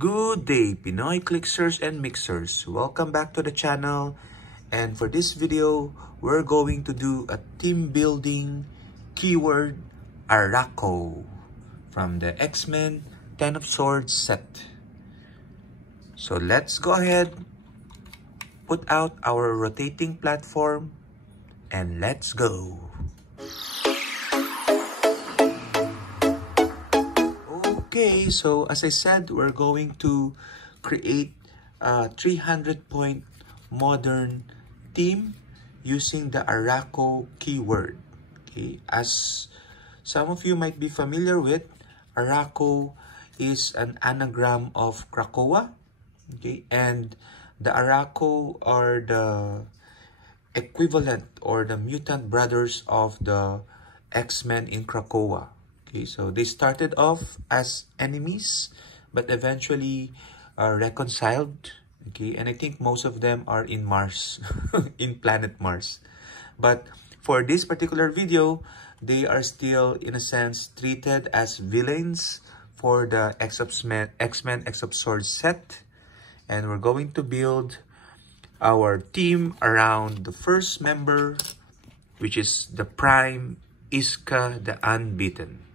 Good day, Pinoy Clixers and Mixers. Welcome back to the channel. And for this video, we're going to do a team building keyword Arakko from the X-Men 10 of Swords set. So let's go ahead, put out our rotating platform, and let's go. Okay, so as I said, we're going to create a 300-point modern team using the Arakko keyword. Okay, as some of you might be familiar with, Arakko is an anagram of krakoa. Okay, and the Arakko are the equivalent or the mutant brothers of the X-Men in krakoa. Okay, so they started off as enemies, but eventually reconciled. Okay, and I think most of them are in Mars, in planet Mars. But for this particular video, they are still, in a sense, treated as villains for the X-Men X of Swords set. And we're going to build our team around the first member, which is the Prime Iska the Unbeaten.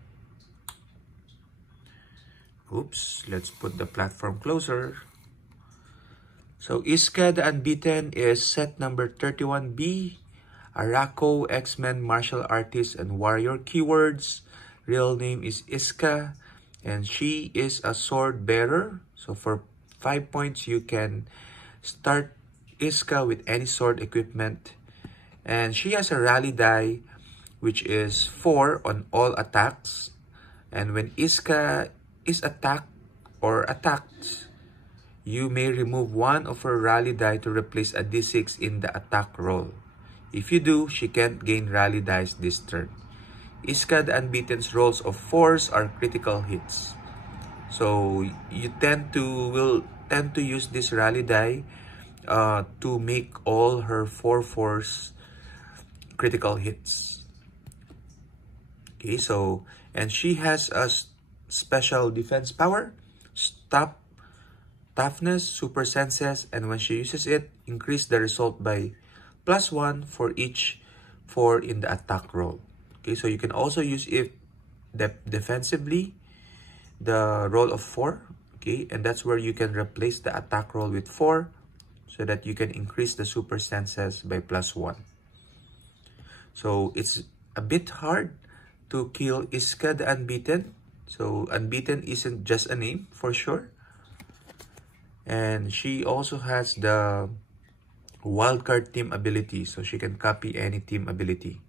Oops, let's put the platform closer. So Iska the Unbeaten is set number 31B. Arakko, X-Men martial artist and warrior keywords. Real name is Iska, and she is a sword bearer. So for 5 points, you can start Iska with any sword equipment. And she has a rally die, which is 4 on all attacks. And when Iska is attacked or attacked, you may remove one of her rally die to replace a d6 in the attack roll. If you do, she can't gain rally dice this turn. Iska the Unbeaten's rolls of 4s are critical hits. So you will tend to use this rally die to make all her 4/4s critical hits. Okay, so, and she has a special defense power, stop, toughness, super senses, and when she uses it, increase the result by +1 for each 4 in the attack roll. Okay, so you can also use it defensively, the roll of 4. Okay, and that's where you can replace the attack roll with 4 so that you can increase the super senses by +1. So it's a bit hard to kill Iska the Unbeaten. So Unbeaten isn't just a name for sure. And she also has the wildcard team ability, so she can copy any team ability.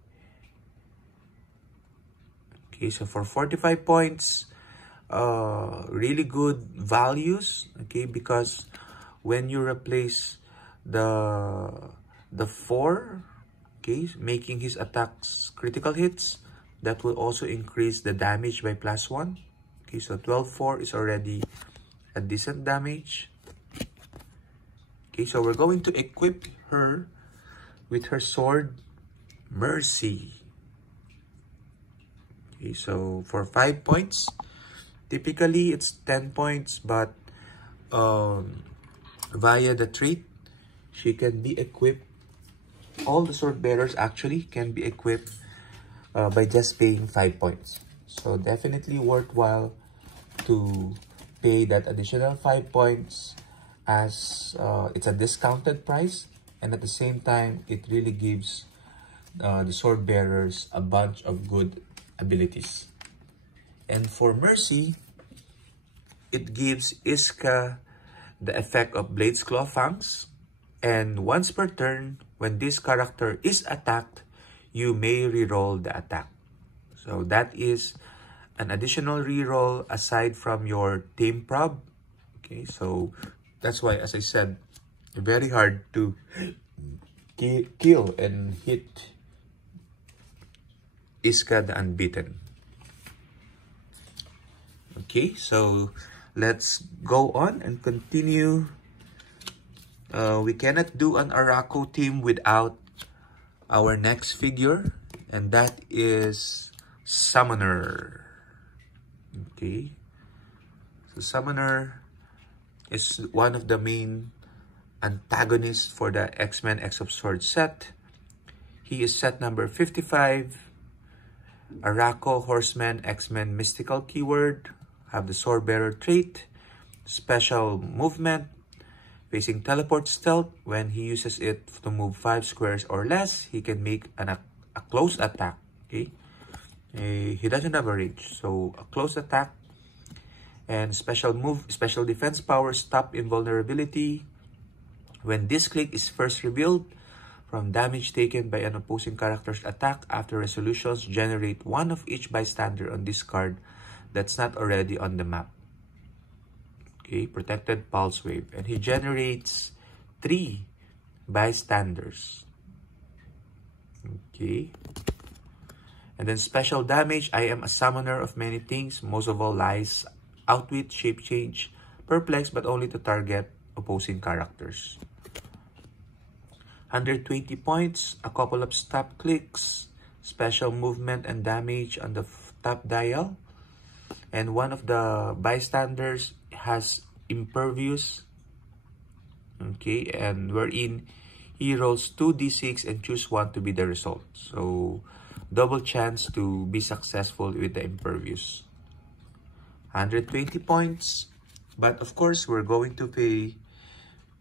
Okay, so for 45 points, really good values. Okay, because when you replace the 4, okay, making his attacks critical hits, that will also increase the damage by +1. Okay, so 12/4 is already a decent damage. Okay, so we're going to equip her with her sword, Mercy. Okay, so for 5 points, typically it's 10 points, but via the trait, she can be equipped. All the sword bearers actually can be equipped by just paying 5 points. So definitely worthwhile to pay that additional 5 points, as it's a discounted price, and at the same time it really gives the sword bearers a bunch of good abilities. And for Mercy, it gives Iska the effect of Blade's Claw Fangs, and once per turn, when this character is attacked, you may reroll the attack. So that is an additional reroll aside from your team prob. Okay, so that's why, as I said, very hard to kill and hit Iska the Unbeaten. Okay, so let's go on and continue. We cannot do an Arakko team without our next figure, and that is Summoner. Okay, so Summoner is one of the main antagonists for the X-Men X of Swords set. He is set number 55. Arakko, Horseman, X-Men mystical keyword. Have the Sword Bearer trait. Special movement. Facing teleport stealth. When he uses it to move 5 squares or less, he can make a close attack. Okay. He doesn't have a range. So a close attack. And special defense power, stop invulnerability. When this click is first revealed, from damage taken by an opposing character's attack, after resolutions, generate one of each bystander on this card that's not already on the map. Okay, protected pulse wave. And he generates 3 bystanders. Okay. And then special damage, I am a summoner of many things, most of all lies, outwit, shape change, perplex, but only to target opposing characters. 120 points, a couple of stop clicks, special movement and damage on the top dial, and one of the bystanders has impervious. Okay, and wherein he rolls 2d6 and choose one to be the result. So double chance to be successful with the impervious. 120 points, but of course we're going to pay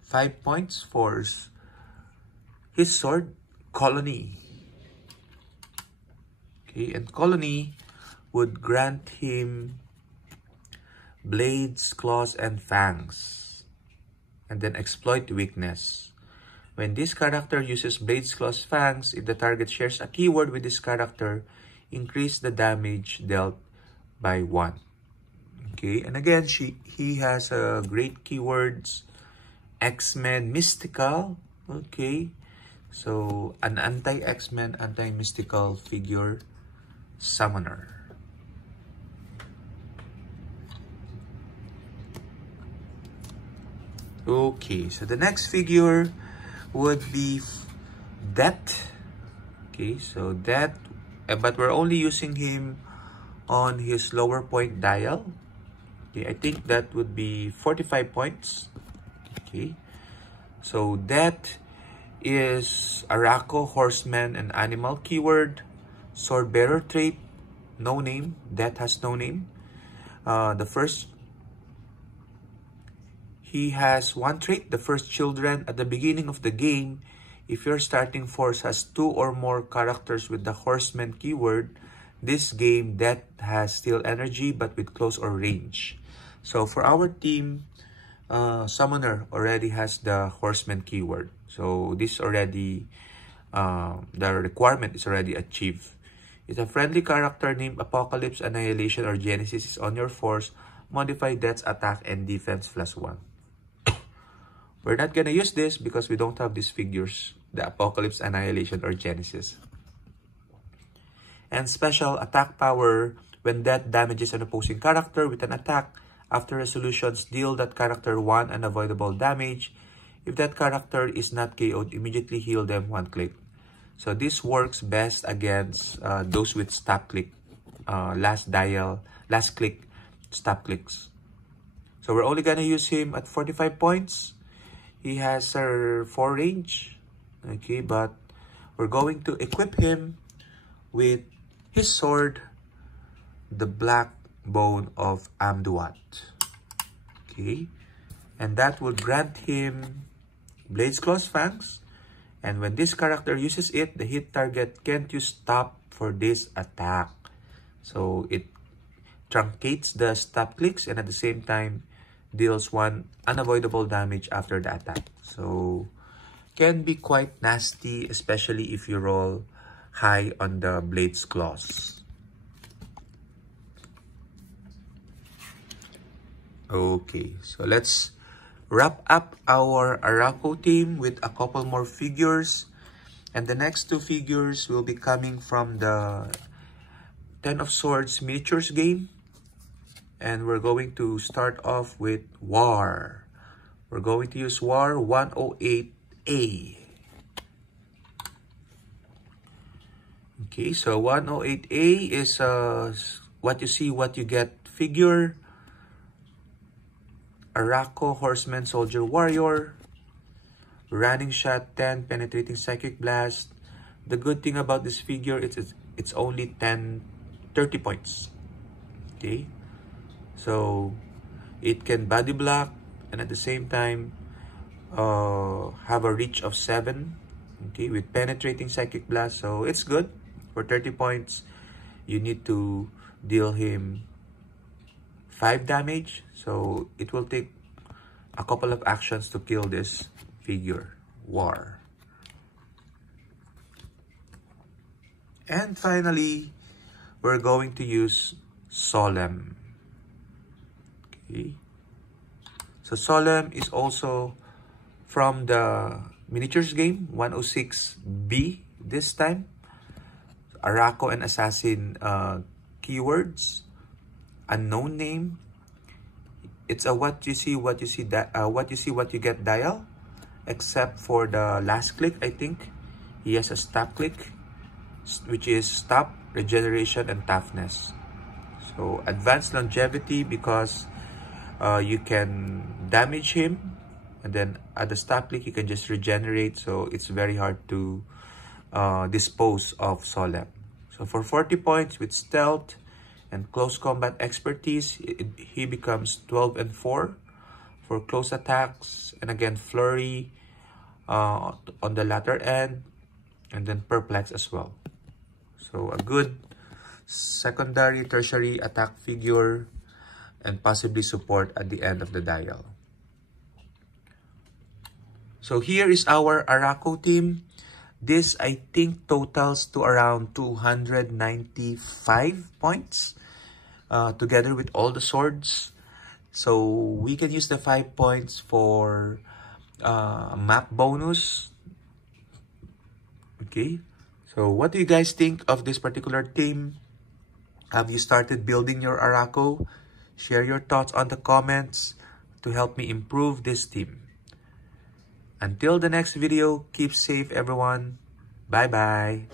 5 points for his sword, Colony. Okay, and Colony would grant him blades, claws, and fangs, and then exploit weakness. When this character uses blades, claws, fangs, if the target shares a keyword with this character, increase the damage dealt by 1. Okay, and again, he has great keywords, X-Men mystical. Okay, so an anti-X-Men, anti-mystical figure summoner. Okay, so the next figure would be Death. Okay, so Death, but we're only using him on his lower point dial. Okay, I think that would be 45 points. Okay, so Death is Arakko, Horseman, and Animal keyword. Sword Bearer trait, no name. Death has no name. He has 1 trait, the first children. At the beginning of the game, if your starting force has 2 or more characters with the Horseman keyword, this game, Death has still energy but with close or range. So for our team, Summoner already has the Horseman keyword. So this already, the requirement is already achieved. If a friendly character named Apocalypse, Annihilation, or Genesis is on your force, modify Death's attack and defense +1. We're not gonna use this because we don't have these figures, the Apocalypse, Annihilation, or Genesis. And special attack power, when Death damages an opposing character with an attack, after resolutions, deal that character 1 unavoidable damage. If that character is not KO'd, immediately heal them 1 click. So this works best against those with stop click, last click, stop clicks. So we're only gonna use him at 45 points. He has 4 range, okay, but we're going to equip him with his sword, the Black Bone of Amduat. Okay, and that would grant him Blades, Claws, Fangs. And when this character uses it, the hit target can't use stop for this attack. So it truncates the stop clicks and at the same time deals 1 unavoidable damage after the attack. So can be quite nasty, especially if you roll high on the Blades, Claws. Okay, so let's wrap up our Arakko team with a couple more figures. And the next 2 figures will be coming from the 10 of Swords miniatures game. And we're going to start off with War. We're going to use War 108A. Okay, so 108A is what you see, what you get figure. Arakko, Horseman, Soldier, Warrior. Running shot, 10. Penetrating psychic blast. The good thing about this figure is it's only 30 points. Okay, so it can body block and at the same time have a reach of 7. Okay, with penetrating psychic blast, so it's good. For 30 points, you need to deal him 5 damage, so it will take a couple of actions to kill this figure. War. And finally, we're going to use Solemn. Okay, so Solemn is also from the miniatures game 106B this time. Arakko and Assassin keywords, unknown name. It's a what you see, what you get dial, except for the last click. I think he has a stop click, which is stop, regeneration, and toughness. So advanced longevity because you can damage him, and then at the stop click you can just regenerate, so it's very hard to dispose of Solemn. So for 40 points with stealth and close combat expertise, he becomes 12 and 4 for close attacks, and again flurry on the latter end, and then perplex as well. So a good secondary, tertiary attack figure, and possibly support at the end of the dial. So here is our Arakko team. This, I think, totals to around 295 points together with all the swords. So we can use the 5 points for map bonus. Okay, so what do you guys think of this particular team? Have you started building your Arakko? Share your thoughts on the comments to help me improve this team. Until the next video, keep safe everyone. Bye-bye.